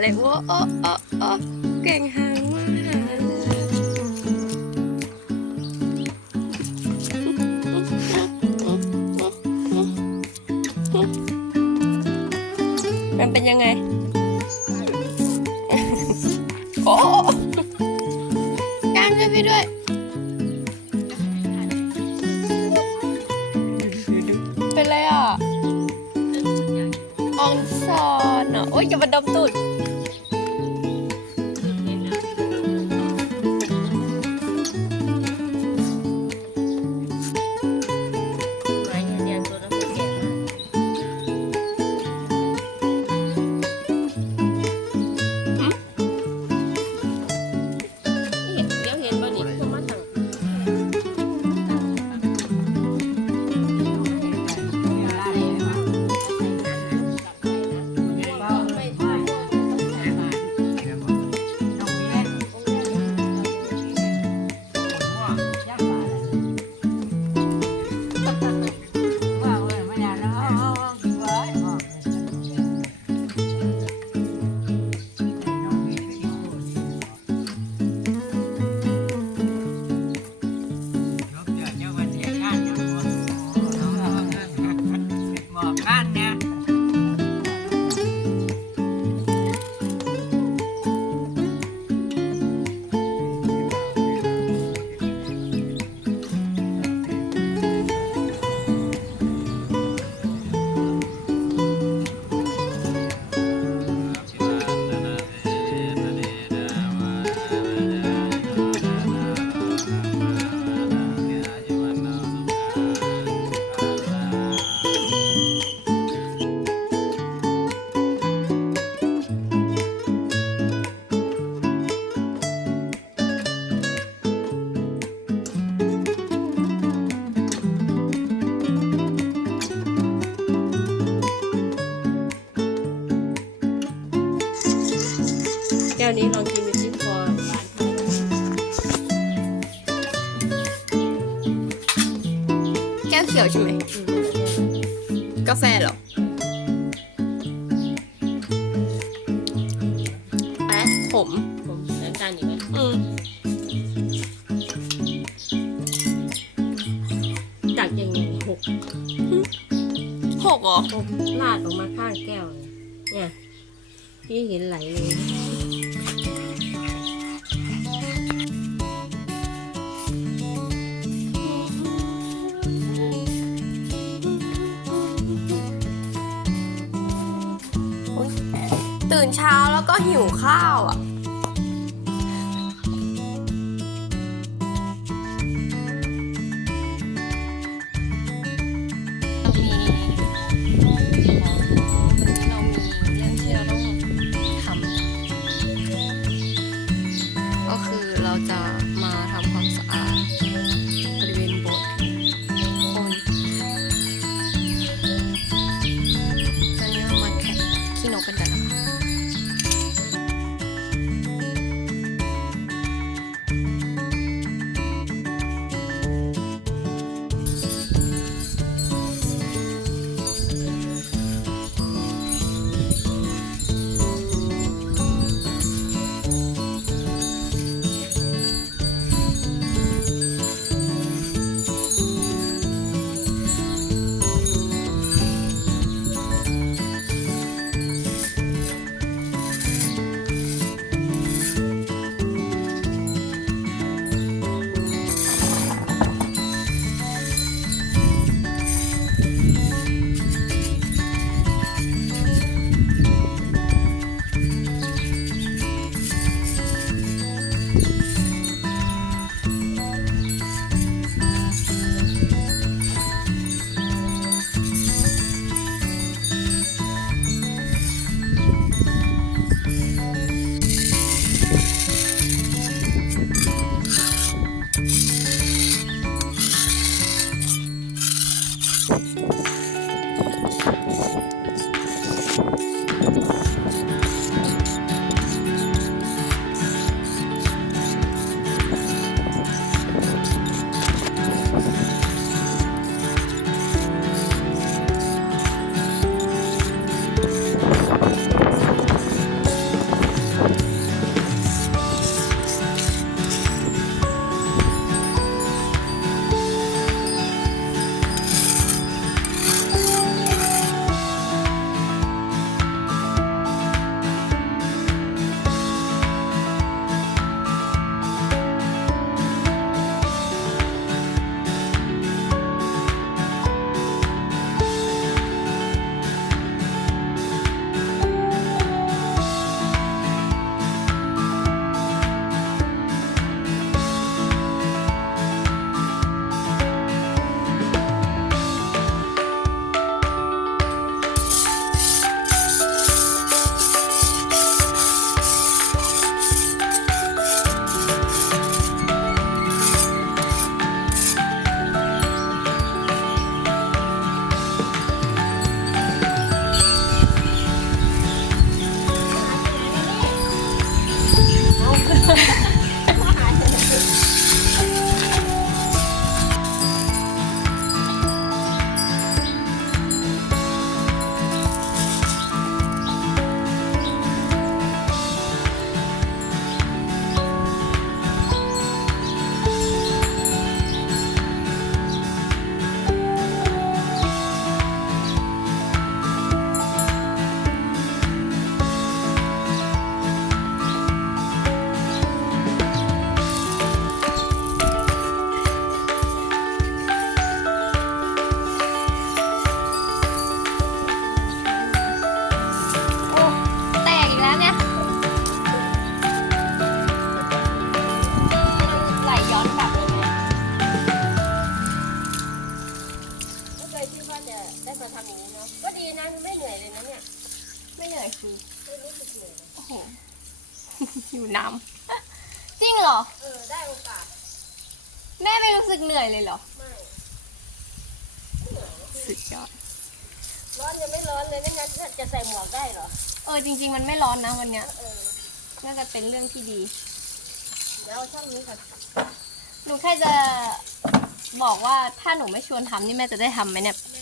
เลยว่าโอ้โอ้โอ้เก่งหางมากเลยมันเป็นยังไง โอ้กางช่วยพี่ด้วยเป็นไรอะอองซอนอะ โอ๊ยอย่ามาดมตูด ก้วนี้ลองกินดูสิพอหวานแก้วเขียวใช่ไหมกาแฟเหรอแอะขมผมน้ำตาลอีกไหมอืมจากยังไงหกหกเหรอหกลาดออกมาข้างแก้วเลยเนี่ยพี่เห็นไหลเลยอุ๊ย นเช้าแล้วก็หิวข้าวอะ ได้มาทำอย่างนี้เนาะก็ดีนะไม่เหนื่อยเลยนะเนี่ย ไม่เหนื่อยคือไม่รู้สึกเหนื่อยเลยโอ้โหอยู่น้ำจริงเหรอ เออได้โอกาสแม่ไม่รู้สึกเหนื่อยเลยเหรอ ไม่สุดยอด ร้อนยังไม่ร้อนเลยไม่งั้นจะใส่หมวกได้เหรอ เออจริง ๆ มันไม่ร้อนนะวันเนี้ยเออน่าจะเป็นเรื่องที่ดี เดี๋ยวเอาช่องนี้ก่อนหนูแค่จะบอกว่าถ้าหนูไม่ชวนทำนี่แม่จะได้ทำไหมเนี่ย ไม่ได้